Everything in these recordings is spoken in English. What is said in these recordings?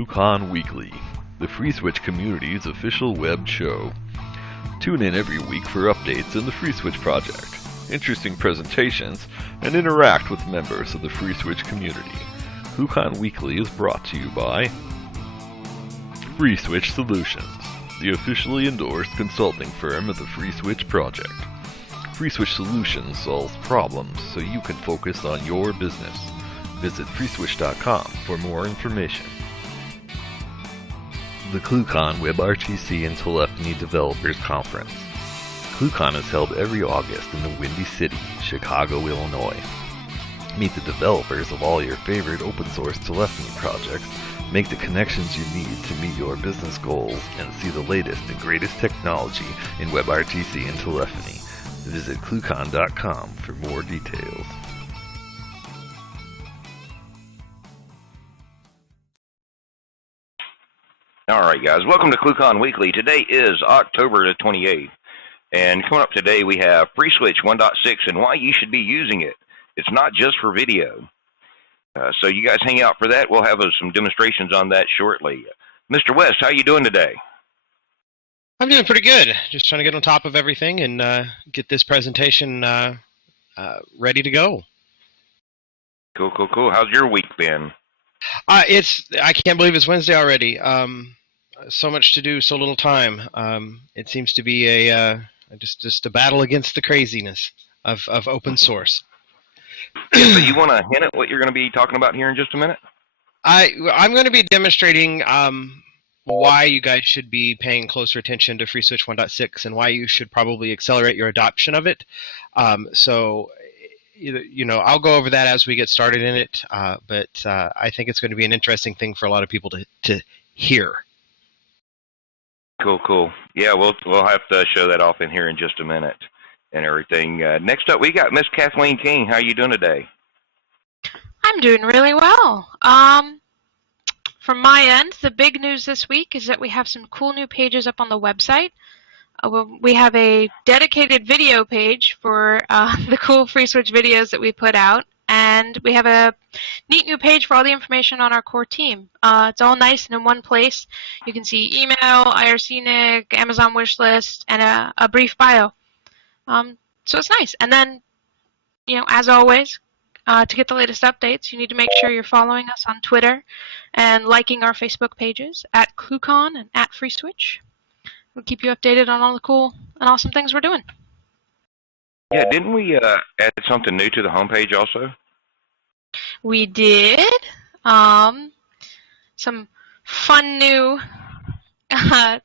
ClueCon Weekly, the FreeSWITCH community's official web show. Tune in every week for updates in the FreeSWITCH project, interesting presentations, and interact with members of the FreeSWITCH community. ClueCon Weekly is brought to you by FreeSWITCH Solutions, the officially endorsed consulting firm of the FreeSWITCH project. FreeSWITCH Solutions solves problems so you can focus on your business. Visit FreeSWITCH.com for more information. The ClueCon WebRTC and Telephony Developers Conference. ClueCon is held every August in the Windy City, Chicago, Illinois. Meet the developers of all your favorite open source telephony projects, make the connections you need to meet your business goals, and see the latest and greatest technology in WebRTC and telephony. Visit ClueCon.com for more details. All right, guys. Welcome to ClueCon Weekly. Today is October the 28th. And coming up today, we have FreeSWITCH 1.6 and why you should be using it. It's not just for video. So you guys hang out for that. We'll have some demonstrations on that shortly. Mr. West, how you doing today? I'm doing pretty good. Just trying to get on top of everything and get this presentation ready to go. Cool, cool, cool. How's your week been? I can't believe it's Wednesday already. So much to do, so little time. It seems to be just a battle against the craziness of open source. Yeah, so you want to hint at what you're going to be talking about here in just a minute? I'm going to be demonstrating why you guys should be paying closer attention to FreeSWITCH 1.6 and why you should probably accelerate your adoption of it. So, I'll go over that as we get started in it, but I think it's going to be an interesting thing for a lot of people to hear. Cool, cool. Yeah, we'll have to show that off in here in just a minute and everything. Next up, we got Miss Kathleen King. How you doing today? I'm doing really well. From my end, the big news this week is that we have some cool new pages up on the website. We have a dedicated video page for the cool FreeSWITCH videos that we put out, and we have a neat new page for all the information on our core team. It's all nice and in one place. You can see email, IRC NIC, Amazon wishlist, and a brief bio. So it's nice. And then, as always, to get the latest updates, you need to make sure you're following us on Twitter and liking our Facebook pages at ClueCon and at FreeSWITCH. We'll keep you updated on all the cool and awesome things we're doing. Yeah, didn't we add something new to the homepage also? We did. Some fun new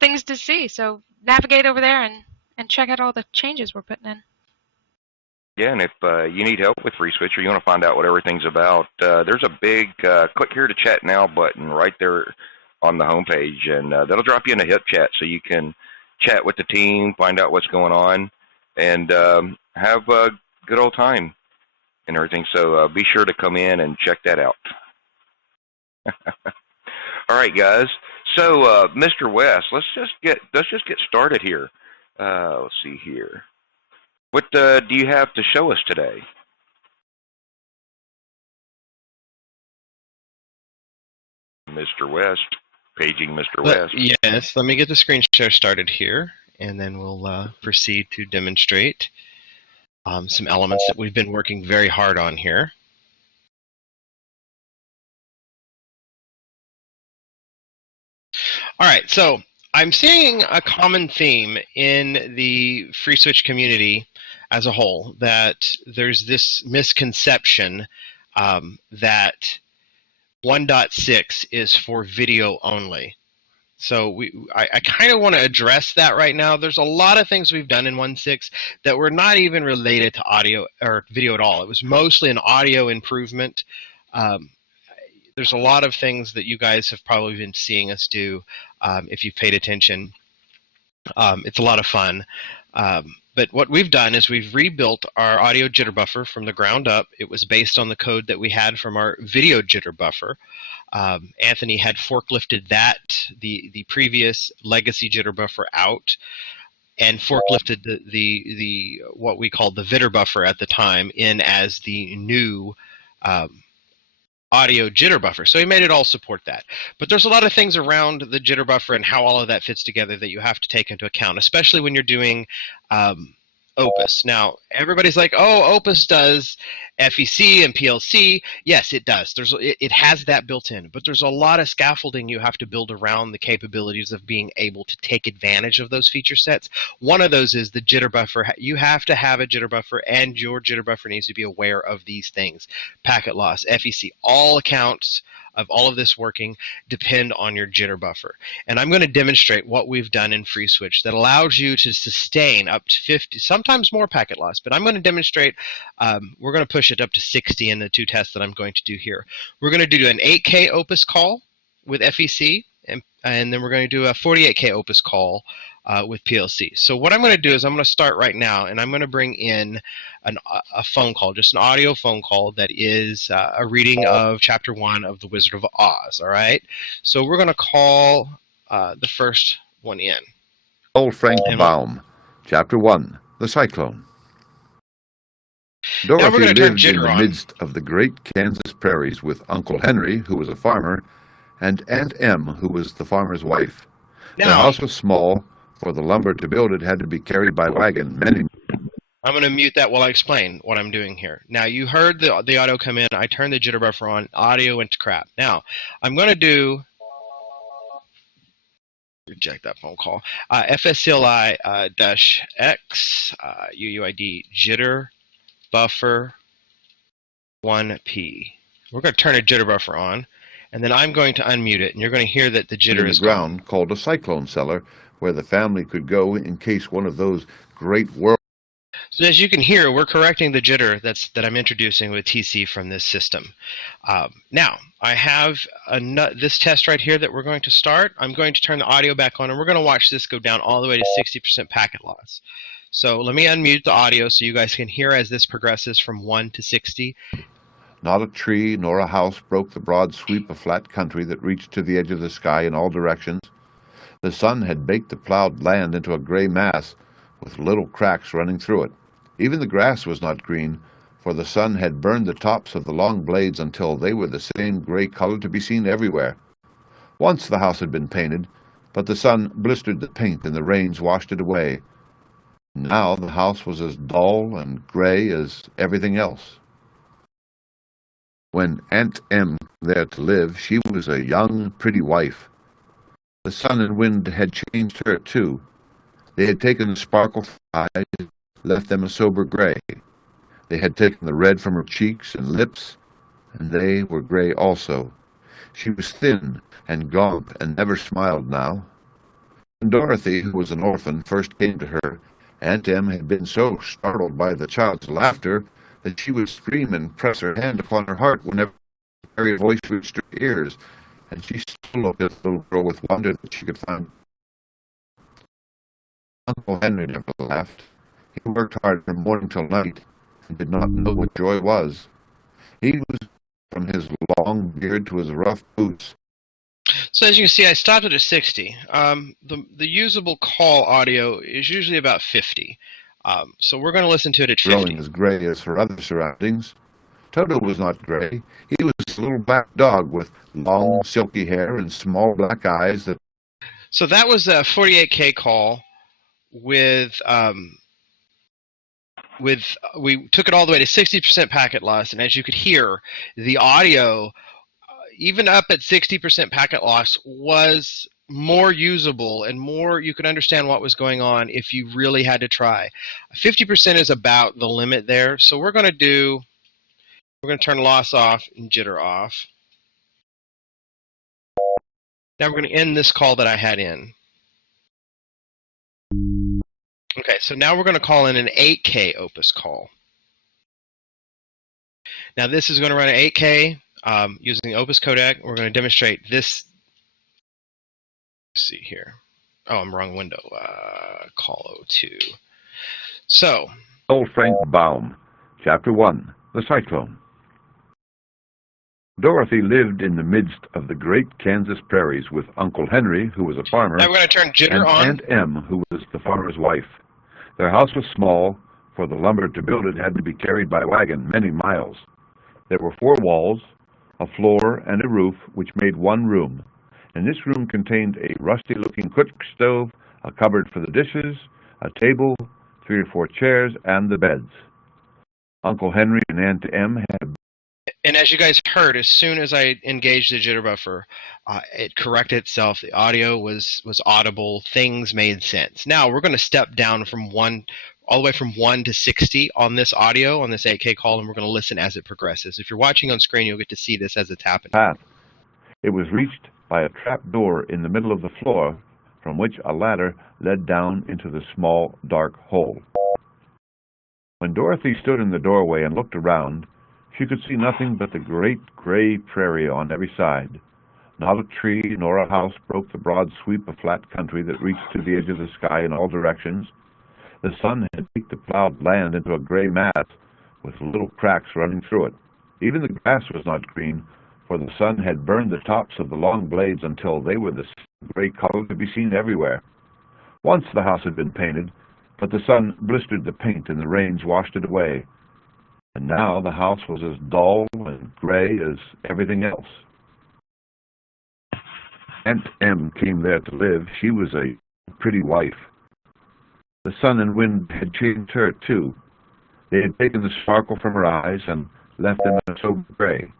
things to see. So navigate over there and check out all the changes we're putting in. Yeah, and if you need help with FreeSWITCH or you want to find out what everything's about, there's a big click here to chat now button right there on the homepage, and that'll drop you in a hip chat so you can chat with the team, find out what's going on, and have a good old time and everything. So be sure to come in and check that out. All right, guys. So, Mr. West, let's just get started here. Let's see here. What do you have to show us today? Mr. West, paging Mr. West. Yes, let me get the screen share started here, and then we'll proceed to demonstrate some elements that we've been working very hard on here. All right, so I'm seeing a common theme in the FreeSWITCH community as a whole, that there's this misconception that 1.6 is for video only. So I kind of want to address that right now. There's a lot of things we've done in 1.6 that were not even related to audio or video at all. It was mostly an audio improvement. There's a lot of things that you guys have probably been seeing us do if you've paid attention. It's a lot of fun. But what we've done is we've rebuilt our audio jitter buffer from the ground up. It was based on the code that we had from our video jitter buffer. Anthony had forklifted the previous legacy jitter buffer out, and forklifted the what we called the vitter buffer at the time in as the new audio jitter buffer. So he made it all support that. But there's a lot of things around the jitter buffer and how all of that fits together that you have to take into account, especially when you're doing Opus. Now, everybody's like, oh, Opus does FEC and PLC. Yes, it does. It has that built in, but there's a lot of scaffolding you have to build around the capabilities of being able to take advantage of those feature sets. One of those is the jitter buffer. You have to have a jitter buffer, and your jitter buffer needs to be aware of these things. Packet loss, FEC, all accounts of all of this working depend on your jitter buffer. And I'm going to demonstrate what we've done in FreeSWITCH that allows you to sustain up to 50, sometimes more packet loss, but I'm going to demonstrate, we're going to push it up to 60 in the two tests that I'm going to do here. We're going to do an 8K Opus call with FEC, and then we're going to do a 48K Opus call with PLC. So what I'm going to do is I'm going to start right now, and I'm going to bring in a phone call, just an audio phone call that is a reading of Chapter 1 of The Wizard of Oz, all right? So we're going to call the first one in. Old Frank Baum, Chapter 1, The Cyclone. Dorothy lived in the midst of the great Kansas prairies with Uncle Henry, who was a farmer, and Aunt Em, who was the farmer's wife. Their house was small, for the lumber to build it had to be carried by wagon. I'm going to mute that while I explain what I'm doing here. Now, you heard the audio come in. I turned the jitter buffer on. Audio went to crap. Now, I'm going to do... Reject that phone call. FSCLI-X UUID jitter buffer 1P. We're going to turn a jitter buffer on, and then I'm going to unmute it, and you're going to hear that the jitter is ground gone. Called a cyclone cellar, where the family could go in case one of those great world. So as you can hear, we're correcting the jitter that I'm introducing with TC from this system. Now, I have this test right here that we're going to start. I'm going to turn the audio back on, and we're going to watch this go down all the way to 60% packet loss. So let me unmute the audio so you guys can hear as this progresses from 1 to 60. Not a tree nor a house broke the broad sweep of flat country that reached to the edge of the sky in all directions. The sun had baked the plowed land into a gray mass with little cracks running through it. Even the grass was not green, for the sun had burned the tops of the long blades until they were the same gray color to be seen everywhere. Once the house had been painted, but the sun blistered the paint and the rains washed it away. Now the house was as dull and gray as everything else. When Aunt Em there to live, she was a young, pretty wife. The sun and wind had changed her, too. They had taken the sparkle eyes, left them a sober gray. They had taken the red from her cheeks and lips, and they were gray also. She was thin and gaunt and never smiled now. When Dorothy, who was an orphan, first came to her, Aunt Em had been so startled by the child's laughter that she would scream and press her hand upon her heart whenever her voice reached her ears, and she still looked at the little girl with wonder that she could find. Uncle Henry never laughed. He worked hard from morning till night, and did not know what joy was. He was from his long beard to his rough boots. So as you can see, I stopped it at 60. The usable call audio is usually about 50. So we're going to listen to it at 50. Growing as gray as her other surroundings. Toto was not gray. He was a little black dog with long, silky hair and small black eyes. So that was a 48K call with we took it all the way to 60% packet loss, and as you could hear, the audio, even up at 60% packet loss, was more usable and more you could understand what was going on if you really had to try. 50% is about the limit there, so we're going to turn loss off and jitter off. Now we're going to end this call that I had in. Okay, so now we're going to call in an 8K Opus call. Now this is going to run at 8K using the Opus codec. We're going to demonstrate this. Let's see here. Oh, I'm wrong window. Call 02. So. Old Frank Baum, Chapter 1, The Cyclone. Dorothy lived in the midst of the great Kansas prairies with Uncle Henry, who was a farmer, now we're going to turn jitter on. Aunt Em, who was the farmer's wife. Their house was small, for the lumber to build it had to be carried by wagon many miles. There were 4 walls, a floor, and a roof, which made one room. And this room contained a rusty-looking cook stove, a cupboard for the dishes, a table, 3 or 4 chairs, and the beds. Uncle Henry and Aunt Em had... And as you guys heard, as soon as I engaged the jitter buffer, it corrected itself. The audio was audible. Things made sense. Now we're going to step down from all the way from 1 to 60 on this audio, on this 8K call, and we're going to listen as it progresses. If you're watching on screen, you'll get to see this as it's happening. Path. It was reached by a trap door in the middle of the floor, from which a ladder led down into the small, dark hole. When Dorothy stood in the doorway and looked around, she could see nothing but the great gray prairie on every side. Not a tree nor a house broke the broad sweep of flat country that reached to the edge of the sky in all directions. The sun had baked the plowed land into a gray mass with little cracks running through it. Even the grass was not green, for the sun had burned the tops of the long blades until they were the gray color to be seen everywhere. Once the house had been painted, but the sun blistered the paint and the rains washed it away. And now the house was as dull and gray as everything else. Aunt Em came there to live. She was a pretty wife. The sun and wind had changed her, too. They had taken the sparkle from her eyes and left them in a sober gray.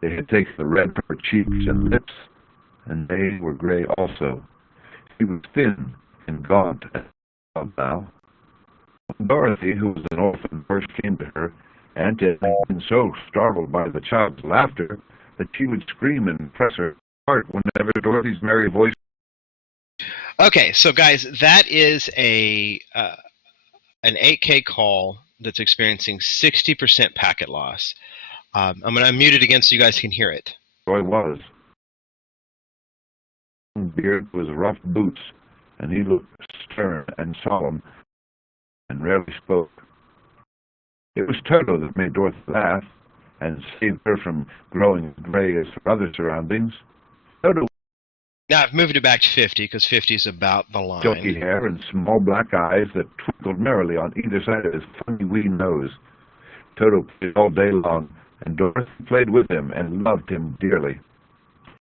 They had taken the red from her cheeks and lips, and they were gray also. She was thin and gaunt now. When Dorothy, who was an orphan, first came to her, Aunt Em had been so startled by the child's laughter that she would scream and press her heart whenever Dorothy's merry voice... Okay, so guys, that is an 8K call that's experiencing 60% packet loss. I'm going to unmute it again so you guys can hear it. Roy was. His beard was rough boots, and he looked stern and solemn and rarely spoke. It was Toto that made Dorothy laugh and saved her from growing gray as her other surroundings. Toto... Now I've moved it back to 50 because 50 is about the line. Silky hair and small black eyes that twinkled merrily on either side of his funny wee nose. Toto played all day long, and Dorothy played with him and loved him dearly.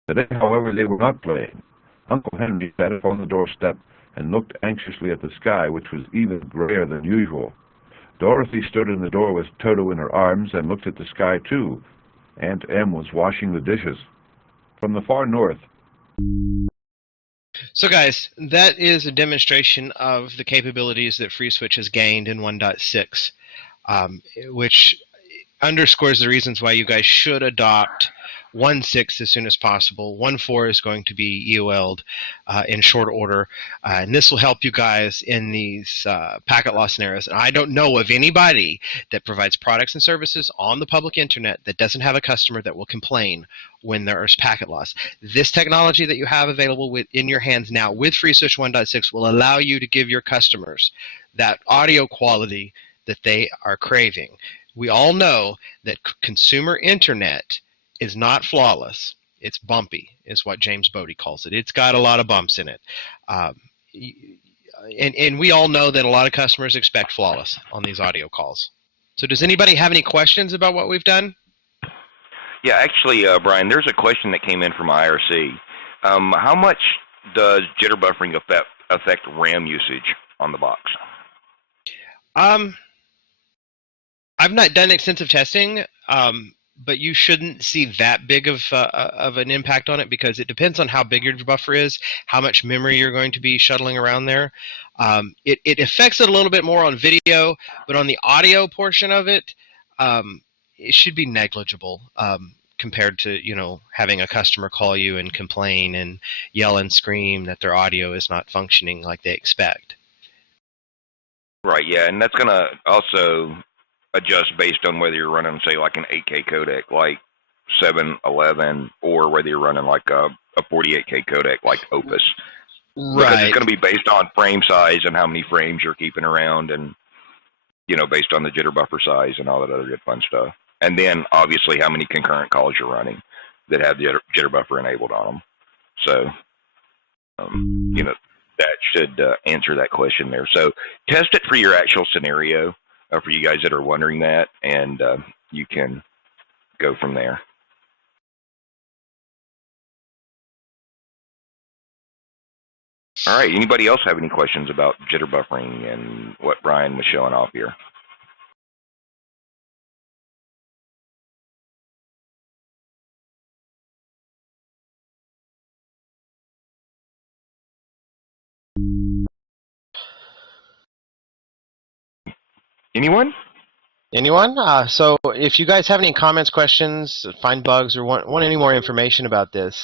Today, however, they were not playing. Uncle Henry sat up on the doorstep and looked anxiously at the sky, which was even grayer than usual. Dorothy stood in the door with Toto in her arms and looked at the sky, too. Aunt Em was washing the dishes. From the far north... So guys, that is a demonstration of the capabilities that FreeSWITCH has gained in 1.6, which underscores the reasons why you guys should adopt 1.6 as soon as possible. 1.4 is going to be EOL'd in short order, and this will help you guys in these packet loss scenarios. And I don't know of anybody that provides products and services on the public internet that doesn't have a customer that will complain when there is packet loss. This technology that you have available in your hands now with FreeSWITCH 1.6 will allow you to give your customers that audio quality that they are craving. We all know that consumer internet is not flawless. It's bumpy, is what James Bodie calls it. It's got a lot of bumps in it. And we all know that a lot of customers expect flawless on these audio calls. So does anybody have any questions about what we've done? Yeah, actually, Brian, there's a question that came in from IRC. How much does jitter buffering affect RAM usage on the box? I've not done extensive testing, but you shouldn't see that big of an impact on it because it depends on how big your buffer is, how much memory you're going to be shuttling around there. It affects it a little bit more on video, but on the audio portion of it, it should be negligible compared to, you know, having a customer call you and complain and yell and scream that their audio is not functioning like they expect. Right, yeah, and that's going to also adjust based on whether you're running, say, like an 8K codec like 711 or whether you're running like a 48K codec like Opus. Right. Because it's going to be based on frame size and how many frames you're keeping around and, you know, based on the jitter buffer size and all that other good fun stuff. And then, obviously, how many concurrent calls you're running that have jitter buffer enabled on them. So, you know, that should answer that question there. So test it for your actual scenario for you guys that are wondering that, and you can go from there. All right. Anybody else have any questions about jitter buffering and what Brian was showing off here? Anyone? Anyone? So if you guys have any comments, questions, find bugs, or want any more information about this,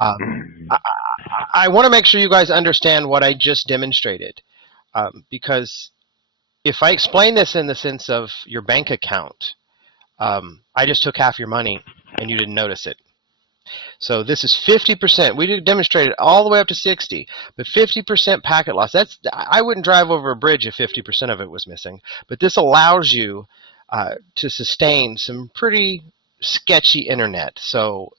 I want to make sure you guys understand what I just demonstrated. Because if I explain this in the sense of your bank account, I just took half your money and you didn't notice it. So this is 50%. We demonstrated all the way up to 60, but 50% packet loss. I wouldn't drive over a bridge if 50% of it was missing. But this allows you to sustain some pretty sketchy internet. So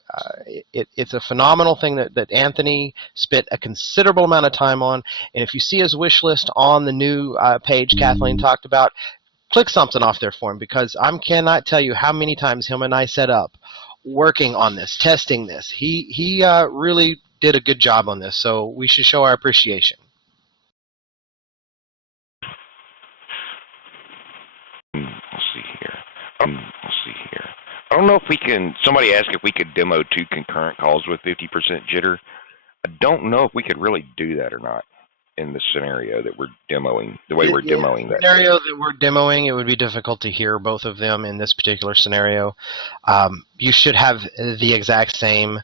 it's a phenomenal thing that Anthony spent a considerable amount of time on. And if you see his wish list on the new page Kathleen talked about, click something off there for him, because I cannot tell you how many times him and I set up working on this, testing this. He really did a good job on this, so we should show our appreciation. Let's see here. I don't know if we can, somebody asked if we could demo 2 concurrent calls with 50% jitter. I don't know if we could really do that or not in the scenario that we're demoing, the way we're demoing that. In the scenario that we're demoing, it would be difficult to hear both of them in this particular scenario. You should have the exact same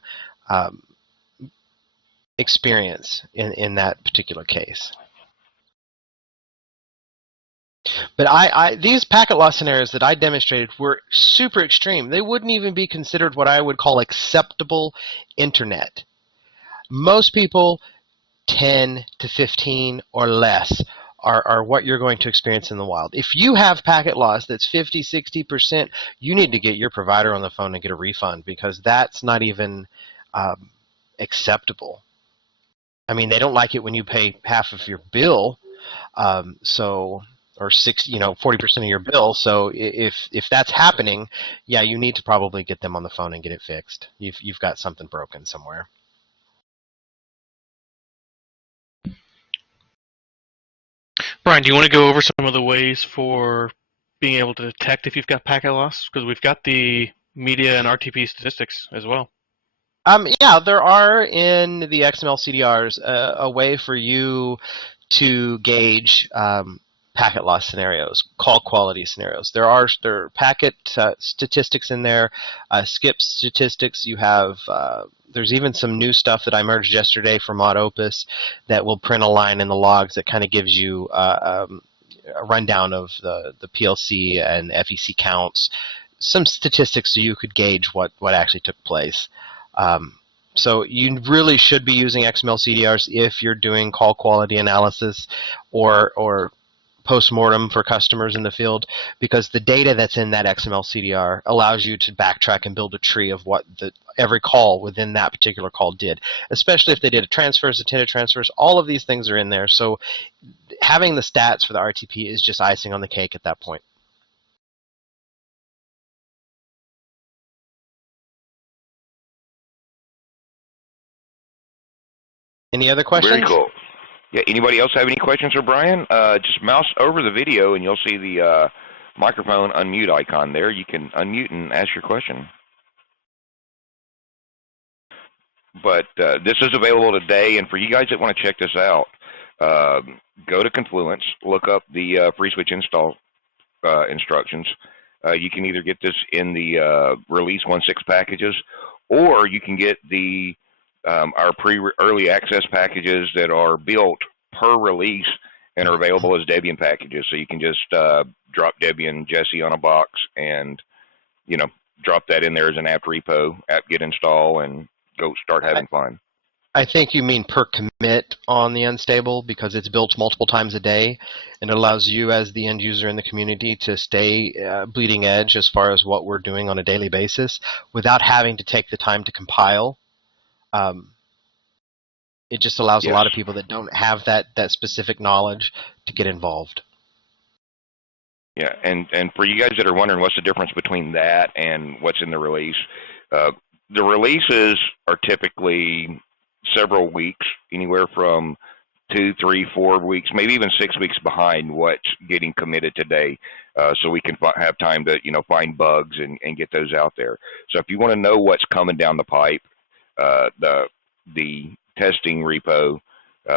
experience in that particular case. But these packet loss scenarios that I demonstrated were super extreme. They wouldn't even be considered what I would call acceptable internet. Most people, 10 to 15 or less are what you're going to experience in the wild. If you have packet loss that's 50, 60%, you need to get your provider on the phone and get a refund, because that's not even acceptable. I mean, they don't like it when you pay half of your bill, or 40% of your bill. So if that's happening, yeah, you need to probably get them on the phone and get it fixed. You've got something broken somewhere. Brian, do you want to go over some of the ways for being able to detect if you've got packet loss? Because we've got the media and RTP statistics as well. Yeah, there are in the XML CDRs a way for you to gauge packet loss scenarios, call quality scenarios. There are packet statistics in there, skip statistics. You have there's even some new stuff that I merged yesterday from Mod Opus that will print a line in the logs that kind of gives you a rundown of the PLC and FEC counts, some statistics so you could gauge what actually took place. So you really should be using XML CDRs if you're doing call quality analysis or post-mortem for customers in the field, because the data that's in that XML CDR allows you to backtrack and build a tree of what every call within that particular call did, especially if they did transfers, attended transfers. All of these things are in there. So having the stats for the RTP is just icing on the cake at that point. Any other questions? Very cool. Yeah, anybody else have any questions for Brian? Just mouse over the video and you'll see the microphone unmute icon there. You can unmute and ask your question. But this is available today, and for you guys that want to check this out, go to Confluence, look up the FreeSWITCH install instructions. You can either get this in the release 1.6 packages, or you can get the our early access packages that are built per release and are available as Debian packages. So you can just drop Debian Jesse on a box and, drop that in there as an apt repo, apt-get install, and go start having fun. I think you mean per commit on the unstable, because it's built multiple times a day, and it allows you as the end user in the community to stay bleeding edge as far as what we're doing on a daily basis without having to take the time to compile. It just allows a lot of people that don't have that specific knowledge to get involved. Yeah, and for you guys that are wondering what's the difference between that and what's in the release, the releases are typically several weeks, anywhere from 2, 3, 4 weeks, maybe even 6 weeks behind what's getting committed today, so we can have time to find bugs and get those out there. So if you want to know what's coming down the pipe, the testing repo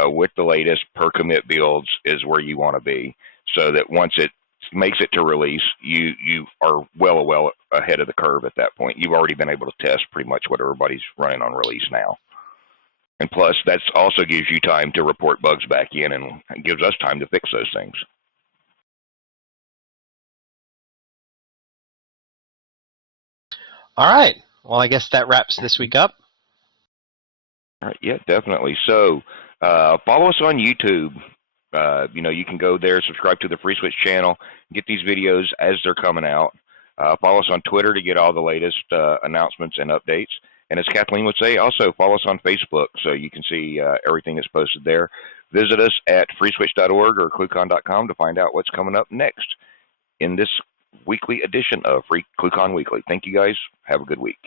with the latest per commit builds is where you want to be, so that once it makes it to release, you are well ahead of the curve at that point. You've already been able to test pretty much what everybody's running on release now. And plus, that also gives you time to report bugs back in and gives us time to fix those things. All right. Well, I guess that wraps this week up. All right, yeah, definitely. So follow us on YouTube. You can go there, subscribe to the FreeSWITCH channel, get these videos as they're coming out. Follow us on Twitter to get all the latest announcements and updates. And as Kathleen would say, also follow us on Facebook so you can see everything that's posted there. Visit us at freeswitch.org or ClueCon.com to find out what's coming up next in this weekly edition of ClueCon Weekly. Thank you guys. Have a good week.